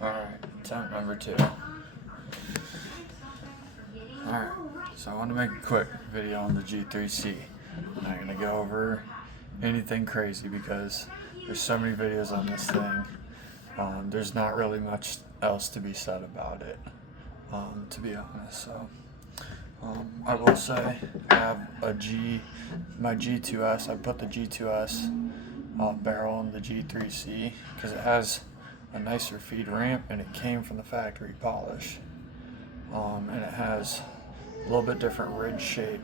Alright, attempt number 2. Alright, so I want to make a quick video on the G3C. I'm not going to go over anything crazy because there's so many videos on this thing. There's not really much else to be said about it, to be honest. So I will say I have my G2S. I put the G2S barrel in the G3C because it has a nicer feed ramp and it came from the factory polish. And it has a little bit different ridge shape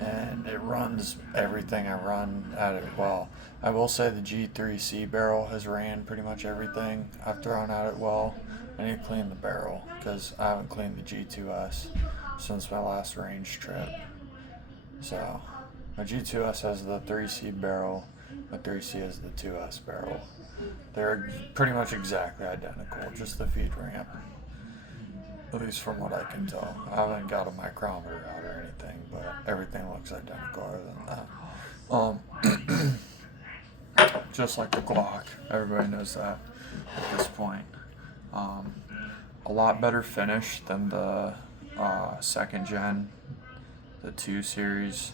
and it runs everything I run at it well. I will say the G3C barrel has ran pretty much everything I've thrown at it well. I need to clean the barrel because I haven't cleaned the G2S since my last range trip. So my G2S has the 3C barrel, my 3C has the 2S barrel. They're pretty much exactly identical, just the feed ramp. At least from what I can tell. I haven't got a micrometer out or anything, but everything looks identical other than that. Just like the Glock. Everybody knows that at this point. A lot better finish than the second gen, the 2 series,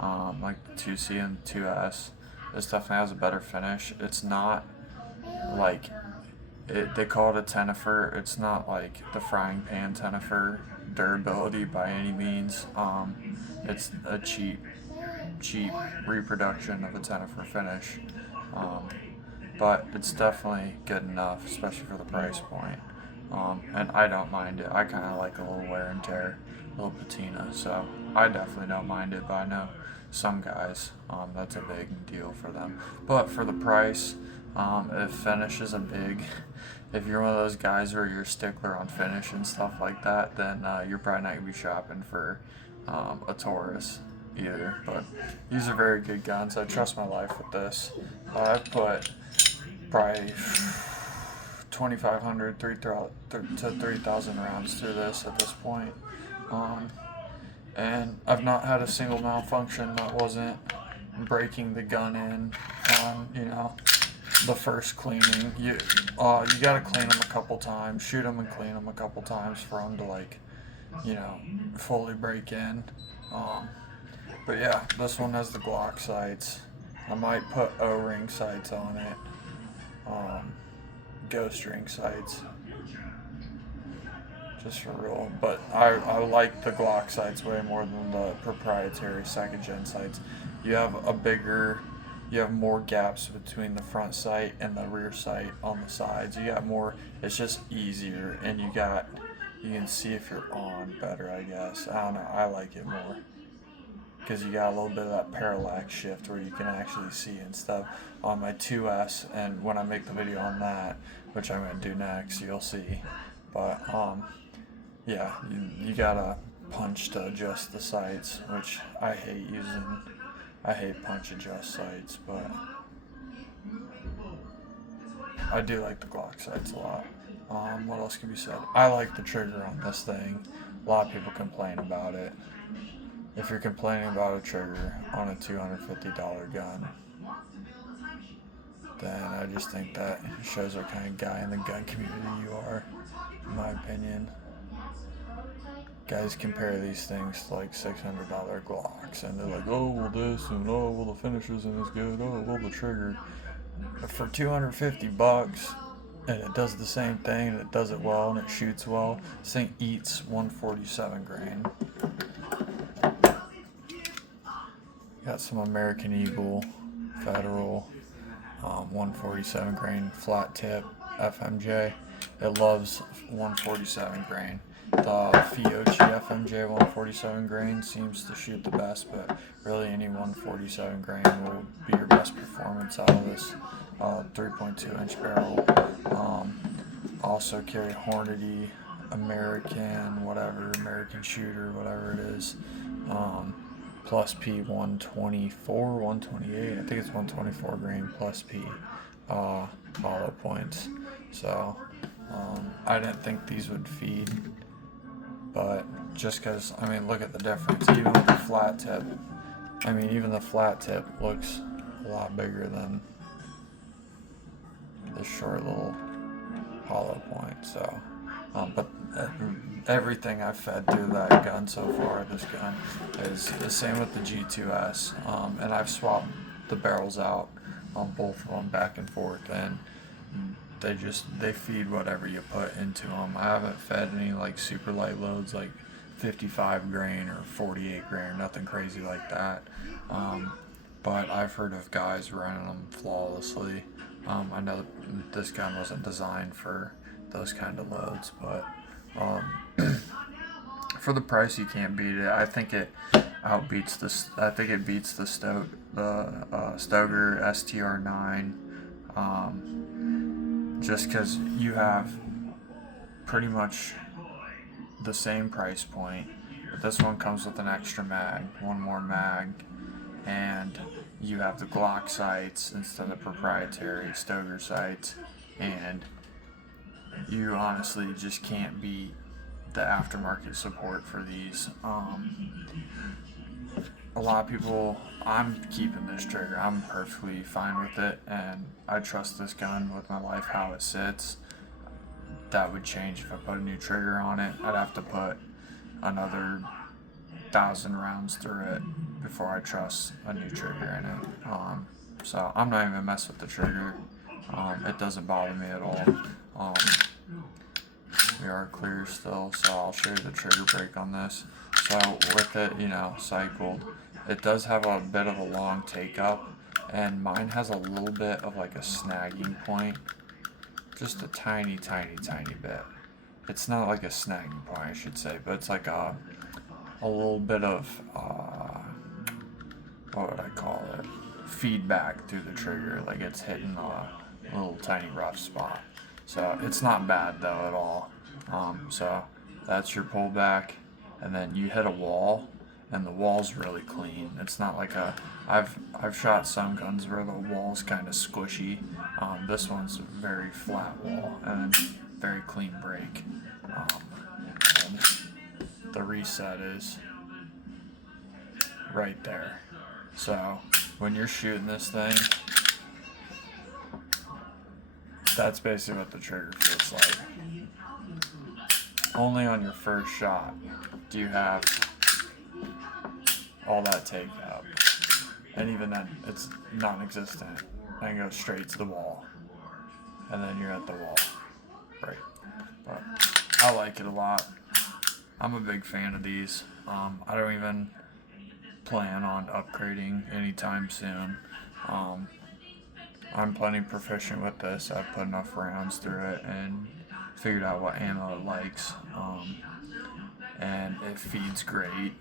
like the 2C and 2S. This definitely has a better finish. It's not like they call it a tenifer. It's not like the frying pan tenifer durability by any means. It's a cheap reproduction of a tenifer finish, but it's definitely good enough, especially for the price point. And I don't mind it. I kind of like a little wear and tear, a little patina, so I definitely don't mind it. But I know some guys, that's a big deal for them. But for the price, if finish isn't big, if you're one of those guys where you're a stickler on finish and stuff like that, then you're probably not going to be shopping for a Taurus either. But these are very good guns. I trust my life with this. I've put probably 2,500 to 3,000 rounds through this at this point. And I've not had a single malfunction that wasn't breaking the gun in on, the first cleaning. You gotta clean them a couple times, shoot them and clean them a couple times for them to fully break in. But yeah, this one has the Glock sights. I might put O-ring sights on it, ghost ring sights, just for real. But I like the Glock sights way more than the proprietary second gen sights. You have more gaps between the front sight and the rear sight on the sides. You got more, it's just easier, and you can see if you're on better, I guess. I don't know, I like it more because you got a little bit of that parallax shift where you can actually see and stuff. On my 2S, and when I make the video on that, which I'm going to do next, you'll see. But yeah, you gotta punch to adjust the sights, which I hate using. I hate punch adjust sights, but I do like the Glock sights a lot. What else can be said? I like the trigger on this thing. A lot of people complain about it. If you're complaining about a trigger on a $250 gun, then I just think that shows what kind of guy in the gun community you are, in my opinion. Guys compare these things to like $600 Glocks, and they're like, oh, well this, and oh, well the finish isn't as good, oh, well the trigger. But for $250, and it does the same thing, and it does it well, and it shoots well, this thing eats 147 grain. Got some American Eagle Federal 147 grain flat tip FMJ. It loves 147 grain. The Fiocchi FMJ 147 grain seems to shoot the best, but really any 147 grain will be your best performance out of this 3.2 inch barrel. Also carry Hornady, American Shooter, whatever it is. Plus P 124, 128, I think it's 124 grain plus P hollow points. So I didn't think these would feed, but just because, look at the difference. Even with the flat tip, even the flat tip looks a lot bigger than this short little hollow point. So, but everything I've fed through that gun so far, this gun, is the same with the G2S, and I've swapped the barrels out on both of them back and forth, and they feed whatever you put into them. I haven't fed any like super light loads like 55 grain or 48 grain, nothing crazy like that. But I've heard of guys running them flawlessly. I know that this gun wasn't designed for those kind of loads, but for the price, you can't beat it. I think it outbeats this. I think it beats the Stoeger STR9, just because you have pretty much the same price point. But this one comes with an extra mag, one more mag, and you have the Glock sights instead of proprietary Stoeger sights, and you honestly just can't beat the aftermarket support for these. A lot of people, I'm keeping this trigger. I'm perfectly fine with it, and I trust this gun with my life how it sits. That would change if I put a new trigger on it. I'd have to put another 1,000 rounds through it before I trust a new trigger in it. So I'm not even mess with the trigger. It doesn't bother me at all. We are clear still, so I'll show you the trigger break on this. So with it, cycled, it does have a bit of a long take up, and mine has a little bit of like a snagging point, just a tiny bit. It's not like a snagging point, I should say, but it's like a little bit of what would I call it? Feedback through the trigger, like it's hitting a little tiny rough spot. So it's not bad though at all. So that's your pullback, and then you hit a wall, and the wall's really clean. It's not like I've shot some guns where the wall's kind of squishy. This one's a very flat wall and very clean break. And the reset is right there. So when you're shooting this thing, that's basically what the trigger feels like. Only on your first shot do you have all that take up, and even then it's non-existent, and goes straight to the wall, and then you're at the wall. Right. But I like it a lot. I'm a big fan of these. I don't even plan on upgrading anytime soon. I'm plenty proficient with this. I've put enough rounds through it and figured out what ammo it likes, and it feeds great.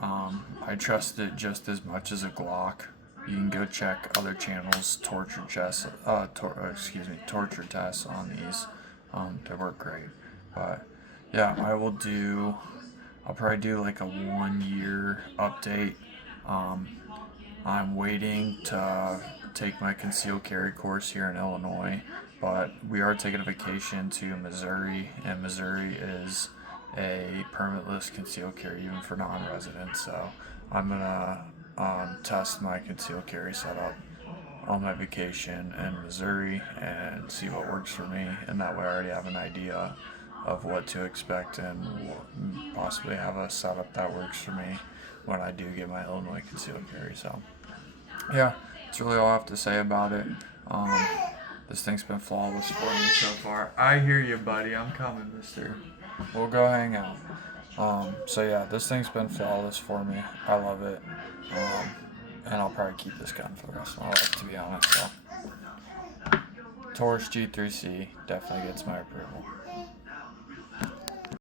I trust it just as much as a Glock. You can go check other channels' torture tests on these. They work great. But yeah, I'll probably do like a 1-year update. I'm waiting to take my concealed carry course here in Illinois, but we are taking a vacation to Missouri, and Missouri is a permitless concealed carry even for non-residents. So I'm gonna test my concealed carry setup on my vacation in Missouri and see what works for me, and that way I already have an idea of what to expect and possibly have a setup that works for me when I do get my Illinois concealed carry. So yeah, that's really all I have to say about it. This thing's been flawless for me so far. I hear you, buddy. I'm coming, mister. We'll go hang out. So yeah, this thing's been flawless for me. I love it. And I'll probably keep this gun for the rest of my life, to be honest. So TORO G3C definitely gets my approval.